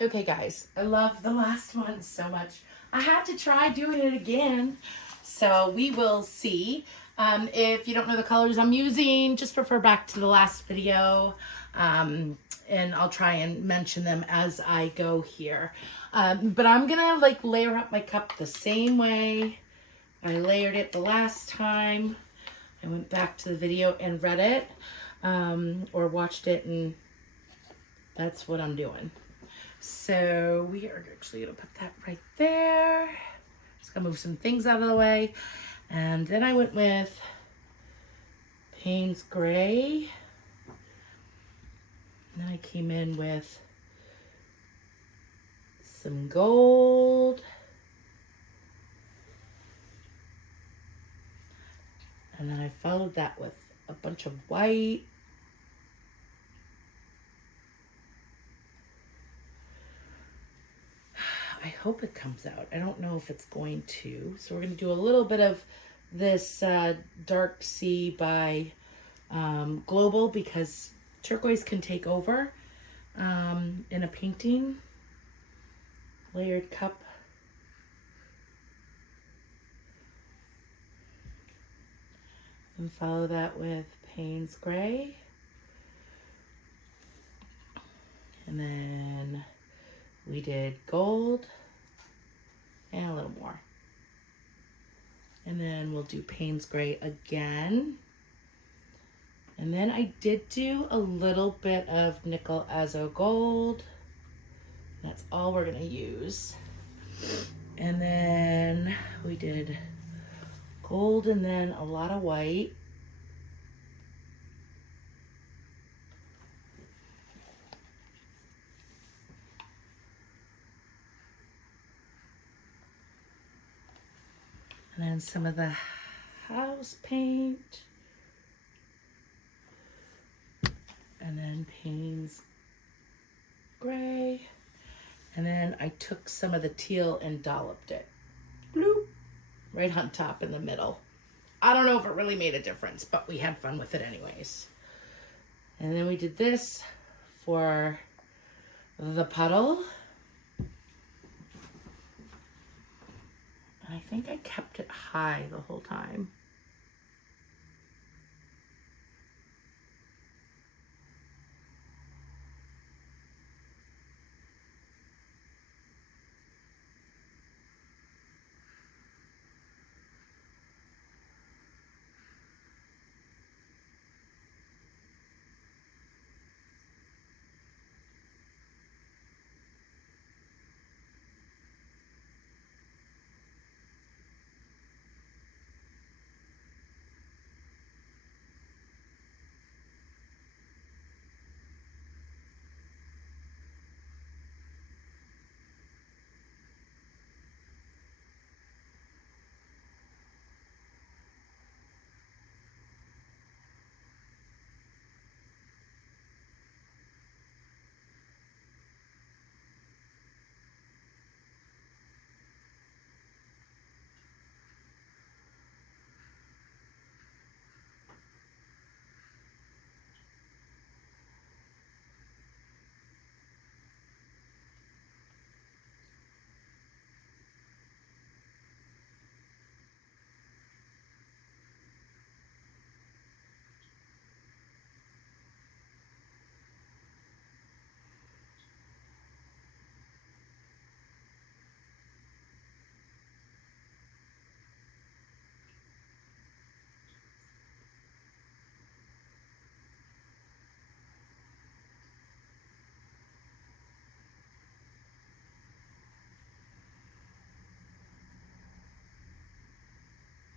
Okay, guys, I love the last one so much. I had to try doing it again. So we will see. If you don't know the colors I'm using, just refer back to the last video. And I'll try and mention them as I go here. But I'm gonna like layer up my cup the same way I layered it the last time. I went back to the video and read it, or watched it, and that's what I'm doing. So we are actually gonna put that right there. Just gonna move some things out of the way. And then I went with Paynes Grey. And then I came in with some gold. And then I followed that with a bunch of white. I hope it comes out. I don't know if it's going to. So we're going to do a little bit of this Dark Sea by Global, because turquoise can take over in a painting. Layered cup. And follow that with Paynes Grey. And then we did gold and a little more. And then we'll do Paynes Grey again. And then I did do a little bit of nickel azo gold. That's all we're gonna use. And then we did gold and then a lot of white. And then some of the house paint. And then Paynes Grey. And then I took some of the teal and dolloped it. Bloop. Right on top in the middle. I don't know if it really made a difference, but we had fun with it anyways. And then we did this for the puddle. And I think I kept it high the whole time.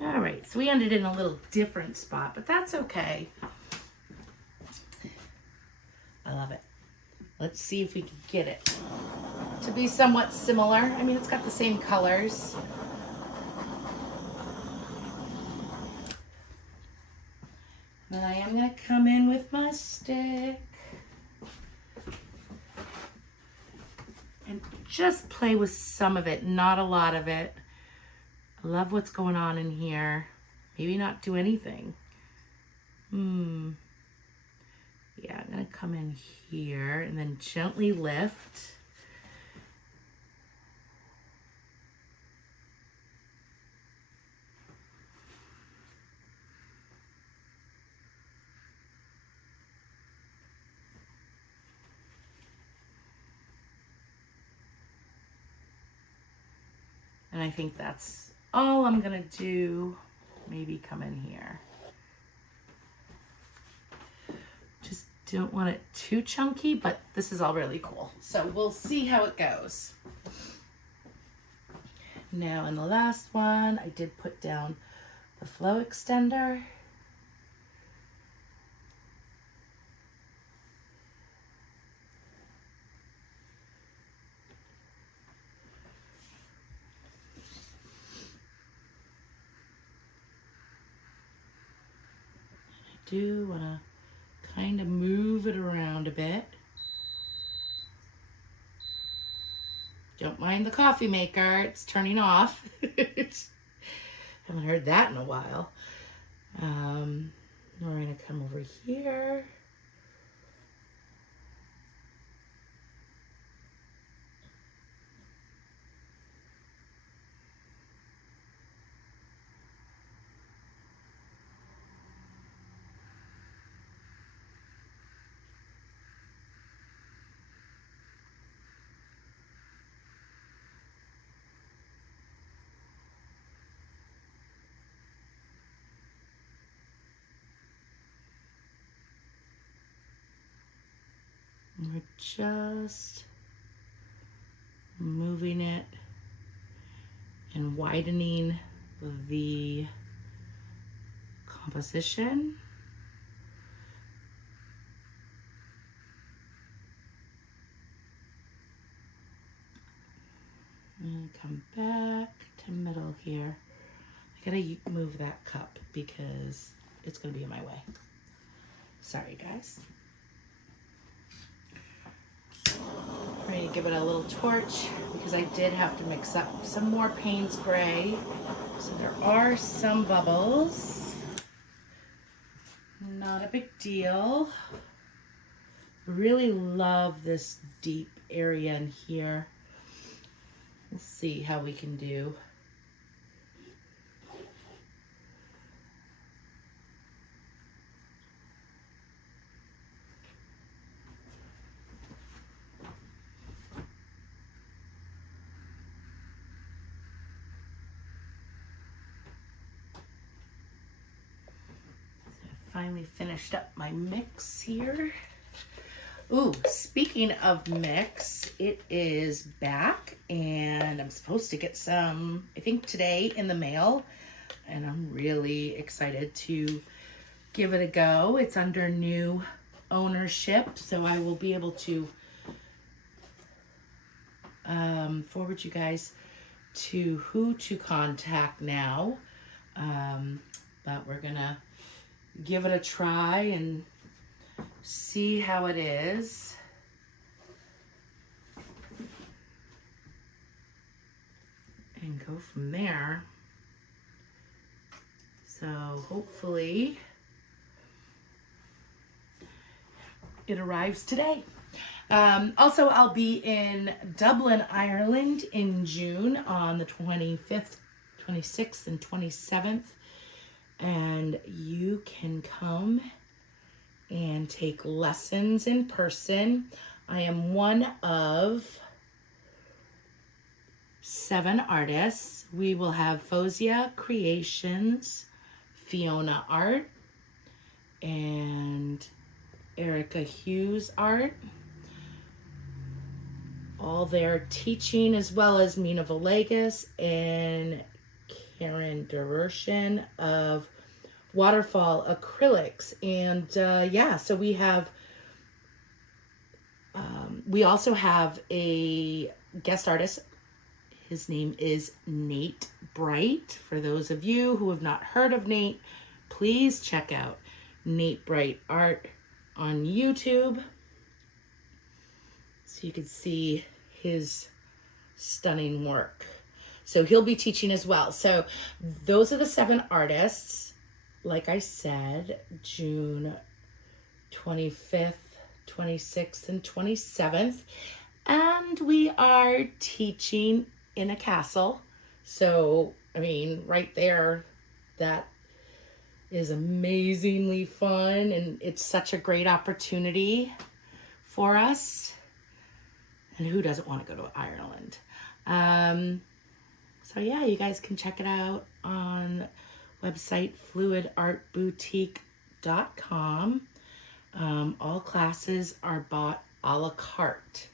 All right, so we ended in a little different spot, but that's okay. I love it. Let's see if we can get it to be somewhat similar. I mean, it's got the same colors. But I am going to come in with my stick and just play with some of it, not a lot of it. I love what's going on in here. Maybe not do anything. Yeah, I'm gonna come in here and then gently lift. And I think that's all I'm gonna do. Maybe come in here. Just don't want it too chunky, but this is all really cool. So we'll see how it goes. Now in the last one, I did put down the flow extender. I do want to kind of move it around a bit. Don't mind the coffee maker, it's turning off. Haven't heard that in a while. We're gonna come over here. We're just moving it and widening the composition. And come back to middle here. I gotta move that cup because it's gonna be in my way. Sorry, guys. Ready to give it a little torch because I did have to mix up some more Paynes Grey. So there are some bubbles. Not a big deal. Really love this deep area in here. Let's see how we can do. Finally finished up my mix here. Ooh, speaking of mix, it is back and I'm supposed to get some, I think today in the mail, and I'm really excited to give it a go. It's under new ownership, so I will be able to forward you guys to who to contact now. But we're gonna give it a try and see how it is. And go from there. So hopefully it arrives today. Also, I'll be in Dublin, Ireland in June on the 25th, 26th, and 27th. And you can come and take lessons in person. I am one of 7 artists. We will have Fozia Creations, Fiona Art, and Erica Hughes Art. All there teaching, as well as Mina Villegas and Karen Dershin of Waterfall Acrylics. And yeah, so we have, we also have a guest artist. His name is Nate Bright. For those of you who have not heard of Nate, please check out Nate Bright Art on YouTube so you can see his stunning work. So he'll be teaching as well. So those are the 7 artists. Like I said, June 25th, 26th, and 27th. And we are teaching in a castle. So, I mean, right there, that is amazingly fun. And it's such a great opportunity for us. And who doesn't want to go to Ireland? So So yeah, you guys can check it out on website fluidartboutique.com. All classes are bought a la carte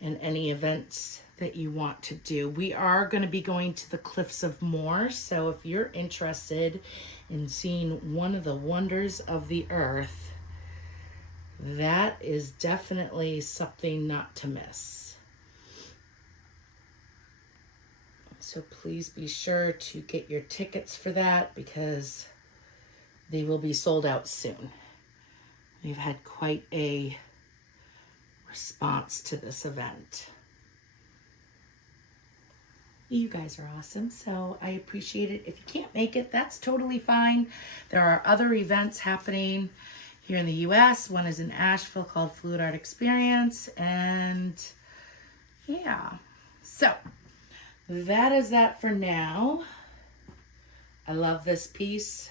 in any events that you want to do. We are going to be going to the Cliffs of Moher, so if you're interested in seeing one of the wonders of the earth, that is definitely something not to miss. So please be sure to get your tickets for that because they will be sold out soon. We've had quite a response to this event. You guys are awesome, so I appreciate it. If you can't make it, that's totally fine. There are other events happening here in the US. One is in Asheville called Fluid Art Experience, and yeah. So that is that for now. I love this piece.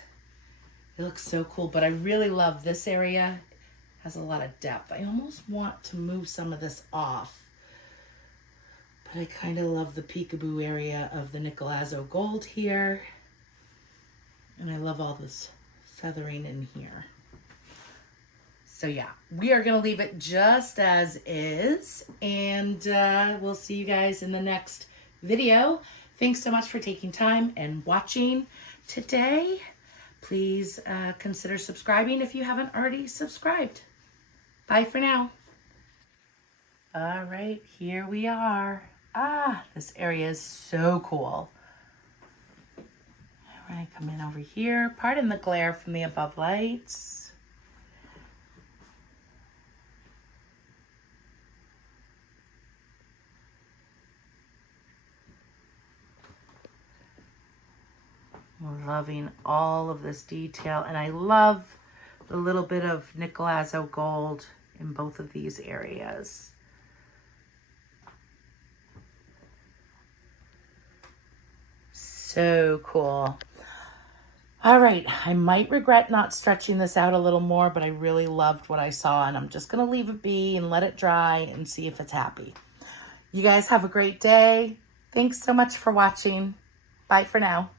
It looks so cool, but I really love this area. It has a lot of depth. I almost want to move some of this off, but I kind of love the peekaboo area of the Nicolazo gold here. And I love all this feathering in here. So yeah, we are gonna leave it just as is, and we'll see you guys in the next video. Thanks so much for taking time and watching today. Please consider subscribing if you haven't already subscribed. Bye for now. All right, here we are. This area is so cool. We're gonna come in over here. Pardon the glare from the above lights. I'm loving all of this detail, and I love the little bit of Nicolazo gold in both of these areas. So cool. All right, I might regret not stretching this out a little more, but I really loved what I saw, and I'm just gonna leave it be and let it dry and see if it's happy. You guys have a great day. Thanks so much for watching. Bye for now.